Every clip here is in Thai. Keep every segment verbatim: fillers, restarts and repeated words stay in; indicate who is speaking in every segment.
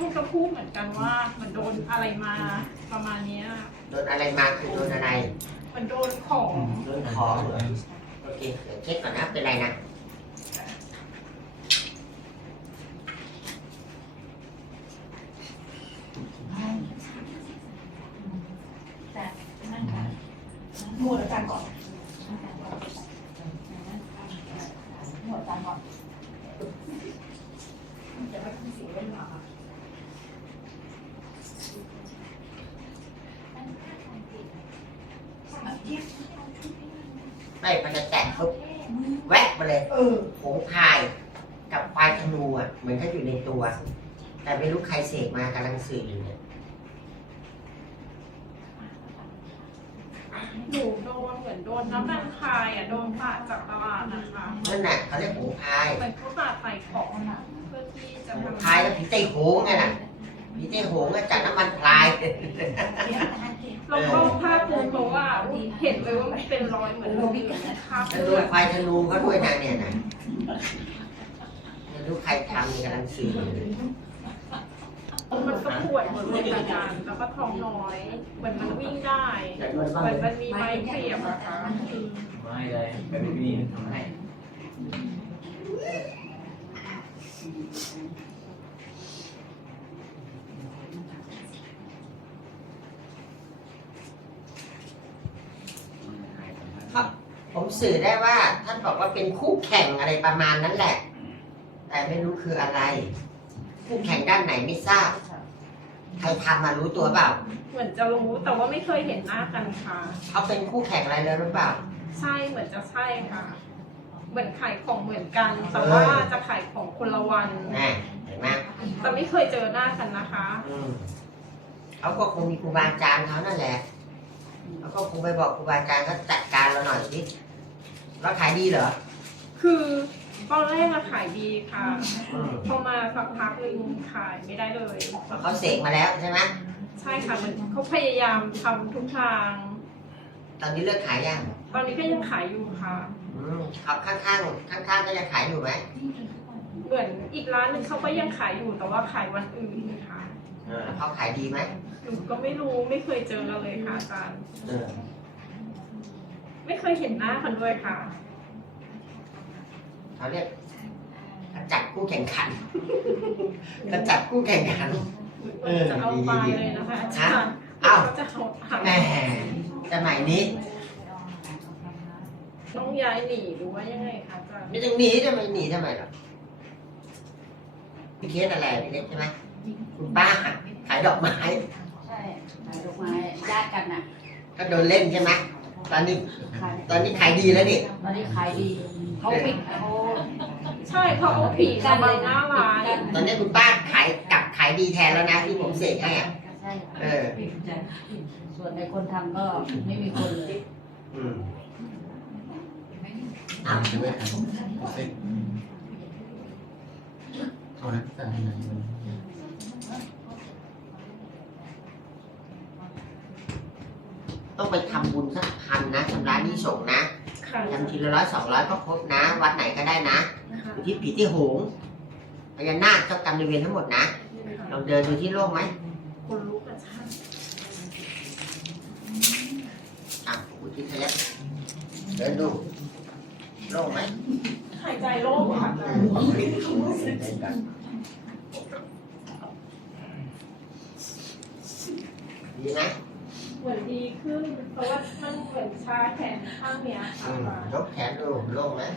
Speaker 1: ท่านก็พูดเหมือนกันว่ามันโดนอะไรมาประมาณเนี้ย
Speaker 2: โดนอะไรมาคือโดนอะไร
Speaker 1: มันโดนของ
Speaker 2: โดนของเหรอโอเคเดี๋ยวเช็คก่อนนะเป็นไรนะ
Speaker 3: แต่นั่นค่ะหมวดอาจารย์ก่อนหมวดอาจารย์ก่อนจะไม่ต้องเสียเวลา
Speaker 2: ไม่มันจะแตกปุ๊บแวะมาเลยเออผงพายกับควายธนูอ่ะเหมือนเขาอยู่ในตัวแต่ไม่รู้ใครเสกมากำลังสื่ออยู่เนี่ย
Speaker 1: หนูโดนเหมือนโดนน้ำมันพายอ่ะโดนปาดจากตลาดนะคะ
Speaker 2: นั่นน่ะเขาเรียกผงพาย
Speaker 1: เหมือนเขาปาดใส่ของเพื่อที่จะ
Speaker 2: ผง
Speaker 1: ทำ
Speaker 2: พายแล้วผีไต้โหงไงน่ะผีไต้โหงก็จากน้ำมันพลาย
Speaker 1: เราก็ภาพภูมิเพราะว่าเห็นเลยว่ามันเป็นรอยเหมือนโดนคาบ
Speaker 2: แล้วโดนควายธนูเขาด้วยนะเนี่ยนะไม่รู้ใครทำกำลังสื่อ
Speaker 1: มันก็ปวดเหมือนเป็นอาการแล้วก็ท้องน้อยเหมือนมันวิ่งได้เหมือนมันมีไม้เสียบอะค่ะ
Speaker 4: ไม่เลยไม่มีทำให้
Speaker 2: ครับผมสื่อได้ว่าท่านบอกว่าเป็นคู่แข่งอะไรประมาณนั้นแหละแต่ไม่รู้คืออะไรคู่แข่งด้านไหนไม่ทราบใครทำมารู้ตัวเปล่า
Speaker 1: เหมือนจะรู้แต่ว่าไม่เคยเห็นหน้ากันค่ะ
Speaker 2: เขาเป็นคู่แข่งอะไรเลยหรือเปล่า
Speaker 1: ใช่เหมือนจะใช่ค่ะเหมือนขายของเหมือนกันแต่ว่าจะขายของคนละวัน
Speaker 2: เห็นไหม
Speaker 1: แต่ไม่เคยเจอหน้ากันนะคะ
Speaker 2: เขาก็คงมีครูบาอาจารย์เขานั่นแหละเขาก็คงไปบอกครูบาอาจารย์ก็จัดการเราหน่อยสิแล้วขายดีเหรอ
Speaker 1: คือตอนแรกมาขายดีค่ะพอมาสักพักหนึ่งขายไม่ได้เลย
Speaker 2: เขาเสกมาแล้วใช่ไหม
Speaker 1: ใช่ค่ะเหมือนเขาพยายามทำทุกทาง
Speaker 2: ตอนนี้เลิกขายยัง
Speaker 1: ตอนนี้ก็ยังขายอยู่ค่ะ
Speaker 2: อืมเขาข้างข้างข้างข้างก็ยังขายอยู่ไหม
Speaker 1: เหมือนอีกร้านหนึ่งเขาก็ยังขายอยู่แต่ว่าขายวันอื่นค่ะ
Speaker 2: เขาขายดีไหม
Speaker 1: หนูก็ไม่รู้ไม่เคยเจอเลยค่ะอาจารย์ไม่เคยเห็นหน้าคนด้วยค่ะ
Speaker 2: เขาเรียกกระจัดคู่แข่งขันกระจัดคู่แข่งขัน
Speaker 1: จะเอาไปเลยนะคะอาจารย์
Speaker 2: อ้าว
Speaker 1: จะเอา
Speaker 2: แม่สมัยนี้
Speaker 1: ต้องย้ายหนีหรือว่ายังไงคะอาจารย์
Speaker 2: ไม่ต้องหนีทำไมหนีทำไมหรอพี่เคสอะไรพี่เล็กใช่ไหมคุณป้าขายดอกไม้
Speaker 3: ใช่ขายดอกไม้ญาติกันน่ะ
Speaker 2: ก็โดนเล่นใช่ไหมตอนนี้ตอนนี้ขายดีแล้วดิ
Speaker 3: ตอนนี้ขายดีเขาปิดเขา
Speaker 1: ใช่เขาเอาผีกันเลยหน้าร้าน
Speaker 2: ตอนนี้คุณป้าขายกลับขายดีแทนแล้วนะที่ผมเสกให้อ่ะ
Speaker 3: ใช่เออส่วนในคนทำก็ไม่มีคนเลย
Speaker 2: อืม
Speaker 4: อ่าใช่ไหมครับเอานะแต่
Speaker 2: ต้องไปทำบุญสักพันนะชำระหนี้ส่งนะทำทีละร้อยสองร้อยก็ครบนะวัดไหนก็ได้นะอุทิศผีที่หงพญานาคเจ้ากรรมนายเวรทั้งหมดนะลองเดินดูที่โล่งไหม
Speaker 1: คนลุกอ่ะใช่
Speaker 2: อ่ะอุทิศให้แล้วเดินดูโล่งไหม
Speaker 1: หายใจโล่งค่ะ
Speaker 2: ดีไหม
Speaker 1: เหมือนดีขึ้นเพราะว่ามันเหมือนชาแขนข้างเนี้ยค่ะ
Speaker 2: ยกแขนดูโล่งไหม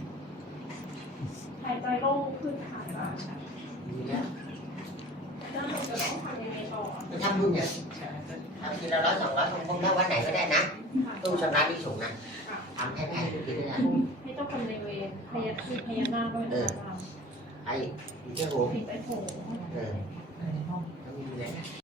Speaker 1: หายใจโล่งขึ้นค่ะ
Speaker 2: ดีแล้ว
Speaker 1: แล้วเราจะต้องทำยังไงต่อ
Speaker 2: ไปทำบุญเนี่ยทำทีละร้อยสองร้อยคงได้วันไหนก็ได้นะตู้ชำระหนี้ส่งนะทำแค่ไหนทุกทีได้นะ
Speaker 1: ให้เจ้าคนในเวรพยาธิพยานาด้วยนะคะ
Speaker 2: ไอ้ผีเจ้าโห
Speaker 1: ผีไอ้โห
Speaker 2: เออ